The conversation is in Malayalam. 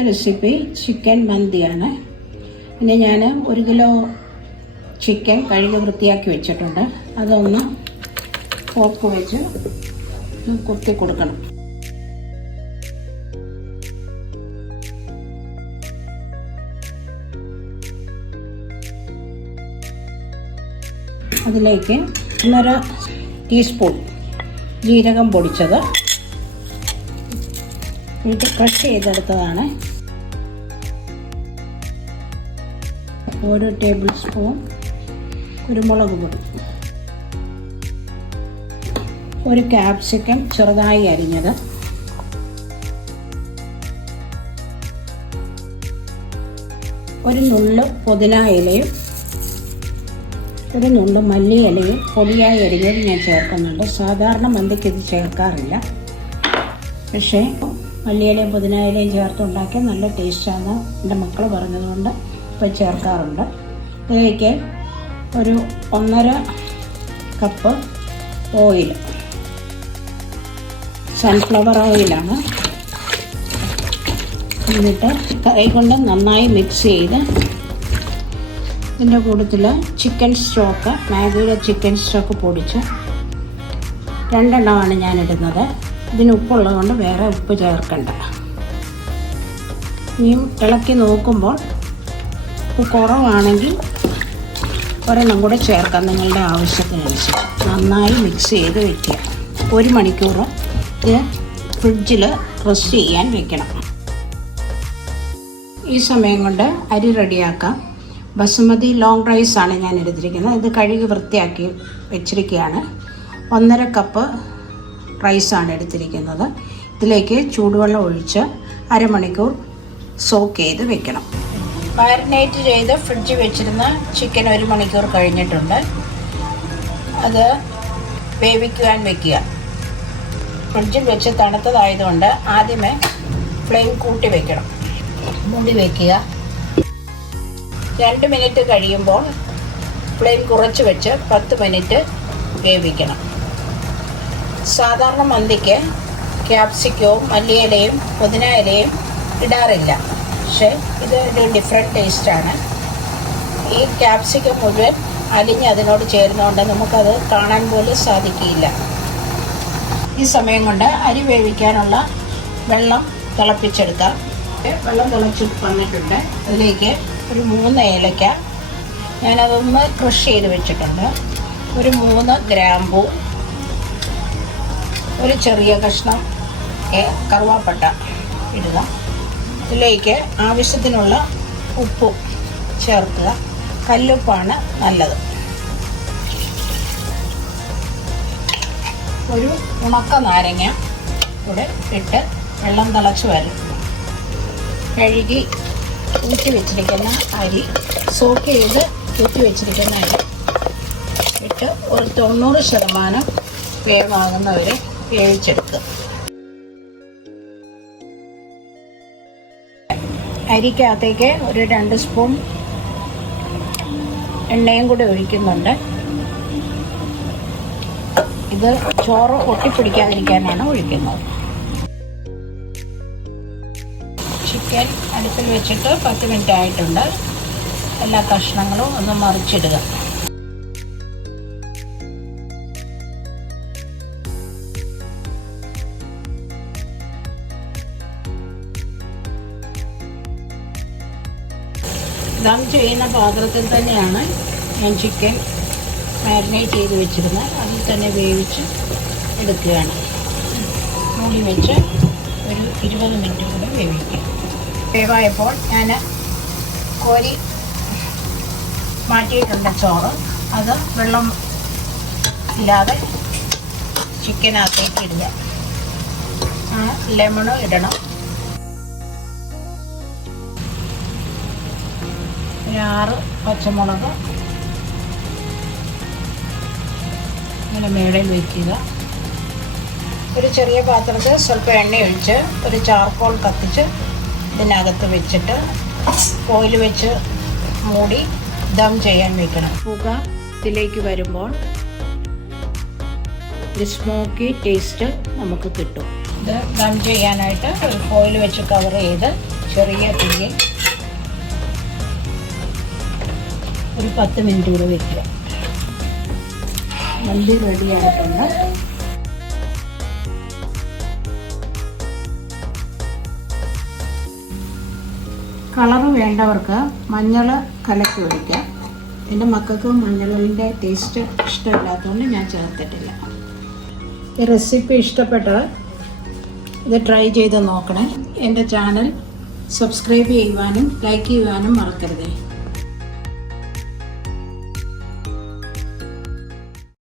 ഇന്നത്തെ റെസിപ്പി ചിക്കൻ മന്തിയാണ്. പിന്നെ ഞാൻ 1 കിലോ ചിക്കൻ കഴുകി വൃത്തിയാക്കി വെച്ചിട്ടുണ്ട്. അതൊന്ന് ഫോർക്ക് വെച്ച് കുത്തി കൊടുക്കണം. അതിലേക്ക് 1.5 ടീസ്പൂൺ ജീരകം പൊടിച്ചത് ഇത് ക്രഷ് ചെയ്തെടുത്തതാണ്. 1 ടേബിൾ സ്പൂൺ കുരുമുളക് പൊടി, 1 ക്യാപ്സിക്കം ചെറുതായി അരിഞ്ഞത്, 1 നുള്ള് പുതിന ഇലയും 1 നുള്ള് മല്ലി ഇലയും പൊടിയായി അരിഞ്ഞത് ഞാൻ ചേർക്കുന്നുണ്ട്. സാധാരണ മന്തിക്ക് ഇത് ചേർക്കാറില്ല, പക്ഷേ മല്ലിയിലയും പുതിന ഇലയും ചേർത്തുണ്ടാക്കിയാൽ നല്ല ടേസ്റ്റാണ്. എൻ്റെ മക്കൾ പറഞ്ഞതുകൊണ്ട് ഇപ്പോൾ ചേർക്കാറുണ്ട്. ഇതിലേക്ക് 1.5 കപ്പ് ഓയിൽ, സൺഫ്ലവർ ഓയിലാണ്. എന്നിട്ട് കൈ കൊണ്ട് നന്നായി മിക്സ് ചെയ്ത് ഇതിൻ്റെ കൂട്ടത്തിൽ ചിക്കൻ സ്റ്റോക്ക്, മാഗിയുടെ ചിക്കൻ സ്റ്റോക്ക് പൊടിച്ച് 2 എണ്ണമാണ് ഞാനിടുന്നത്. ഇതിന് ഉപ്പുള്ളത് കൊണ്ട് വേറെ ഉപ്പ് ചേർക്കണ്ട. ഇനിയും ഇളക്കി നോക്കുമ്പോൾ ഉപ്പ് കുറവാണെങ്കിൽ ഒരെണ്ണം കൂടെ ചേർക്കാം, നിങ്ങളുടെ ആവശ്യത്തിനനുസരിച്ച്. നന്നായി മിക്സ് ചെയ്ത് വയ്ക്കുക. 1 മണിക്കൂർ ഇത് ഫ്രിഡ്ജിൽ റെസ്റ്റ് ചെയ്യാൻ വെക്കണം. ഈ സമയം കൊണ്ട് അരി റെഡിയാക്കാം. ബസുമതി ലോങ് റൈസാണ് ഞാൻ എടുത്തിരിക്കുന്നത്. ഇത് കഴുകി വൃത്തിയാക്കി വെച്ചിരിക്കുകയാണ്. 1.5 കപ്പ് റൈസാണ് എടുത്തിരിക്കുന്നത്. ഇതിലേക്ക് ചൂടുവെള്ളം ഒഴിച്ച് അരമണിക്കൂർ സോക്ക് ചെയ്ത് വെക്കണം. മാരിനേറ്റ് ചെയ്ത് ഫ്രിഡ്ജിൽ വെച്ചിരുന്ന ചിക്കൻ 1 മണിക്കൂർ കഴിഞ്ഞിട്ടുണ്ട്. അത് വേവിക്കുവാൻ വെക്കുക. ഫ്രിഡ്ജിൽ വെച്ച് തണുത്തതായതുകൊണ്ട് ആദ്യമേ ഫ്ലെയിം കൂട്ടി വെക്കണം. മൂടി വയ്ക്കുക. 2 മിനിറ്റ് കഴിയുമ്പോൾ ഫ്ലെയിം കുറച്ച് വെച്ച് 10 മിനിറ്റ് വേവിക്കണം. സാധാരണ മന്തിക്ക് ക്യാപ്സിക്കവും മല്ലിയിലയും പുതിന ഇലയും ഇടാറില്ല, പക്ഷേ ഇത് ഒരു ഡിഫറെൻറ്റ് ടേസ്റ്റാണ്. ഈ ക്യാപ്സിക്കം മുഴുവൻ അലിഞ്ഞ് അതിനോട് ചേരുന്നതുകൊണ്ട് നമുക്കത് കാണാൻ പോലും സാധിക്കില്ല. ഈ സമയം കൊണ്ട് അരി വേവിക്കാനുള്ള വെള്ളം തിളപ്പിച്ചെടുക്കാം. വെള്ളം തിളച്ച് വന്നിട്ടുണ്ട്. അതിലേക്ക് 3 ഏലക്ക ഞാനതൊന്ന് ക്രഷ് ചെയ്ത് വെച്ചിട്ടുണ്ട്. 3 ഗ്രാമ്പൂ, 1 ചെറിയ കഷ്ണം കറുവാപ്പട്ട ഇടുക. ഇതിലേക്ക് ആവശ്യത്തിനുള്ള ഉപ്പും ചേർക്കുക. കല്ലുപ്പാണ് നല്ലത്. 1 ഉണക്ക നാരങ്ങ കൂടെ ഇട്ട് വെള്ളം തിളച്ച് വരും. കഴുകി ഊറ്റി വെച്ചിരിക്കുന്ന അരി, സോക്ക് ചെയ്ത് ഊറ്റി വെച്ചിരിക്കുന്ന അരി ഇട്ട് ഒരു 90% വേവാകുന്നവരെ വേവിച്ചെടുക്കുക. അരിക്കകത്തേക്ക് 2 സ്പൂൺ എണ്ണയും കൂടി ഒഴിക്കുന്നുണ്ട്. ഇത് ചോറ് ഒട്ടിപ്പിടിക്കാതിരിക്കാനാണ് ഒഴിക്കുന്നത്. ചിക്കൻ അടുപ്പിൽ വെച്ചിട്ട് 10 മിനിറ്റ് ആയിട്ടുണ്ട്. എല്ലാ കഷ്ണങ്ങളും ഒന്ന് മറിച്ചിടുക. ദം ചെയ്യുന്ന പാത്രത്തിൽ തന്നെയാണ് ഞാൻ ചിക്കൻ മാരിനേറ്റ് ചെയ്ത് വെച്ചിരുന്നത്. അതിൽ തന്നെ വേവിച്ച് എടുക്കുകയാണ്. മൂടി വെച്ച് ഒരു 20 മിനിറ്റ് കൂടെ വേവിക്കും. വേവായപ്പോൾ ഞാൻ കോരി മാറ്റിയിട്ടുണ്ട് ചോറ്. അത് വെള്ളം ഇല്ലാതെ ചിക്കനകത്തേക്ക് ഇടുക. ലെമൺ ഇടണം. 6 പച്ചമുളക് ഇങ്ങനെ മേളിൽ വയ്ക്കുക. ഒരു ചെറിയ പാത്രത്തിൽ സ്വല്പം എണ്ണ ഒഴിച്ച് ഒരു ചാർക്കോൾ കത്തിച്ച് ഇതിനകത്ത് വെച്ചിട്ട് ഓയിൽ വെച്ച് മൂടി ദം ചെയ്യാൻ വെക്കണം. പുക ഇതിലേക്ക് വരുമ്പോൾ ഒരു സ്മോക്കി ടേസ്റ്റ് നമുക്ക് കിട്ടും. ഇത് ദം ചെയ്യാനായിട്ട് ഒരു ഫോയിൽ വെച്ച് കവർ ചെയ്ത് ചെറിയ തീയെ ഒരു 10 മിനിറ്റ് കൂടെ വെക്കുക. മല്ലി റെഡി ആയിട്ടുണ്ട്. കളറ് വേണ്ടവർക്ക് മഞ്ഞൾ കലക്കി ഒഴിക്കാം. എൻ്റെ മക്കൾക്ക് മഞ്ഞളിൻ്റെ ടേസ്റ്റ് ഇഷ്ടമില്ലാത്തതുകൊണ്ട് ഞാൻ ചേർത്തിട്ടില്ല. ഈ റെസിപ്പി ഇഷ്ടപ്പെട്ടാൽ ഇത് ട്രൈ ചെയ്ത് നോക്കണേ. എൻ്റെ ചാനൽ സബ്സ്ക്രൈബ് ചെയ്യുവാനും ലൈക്ക് ചെയ്യുവാനും മറക്കരുതേ.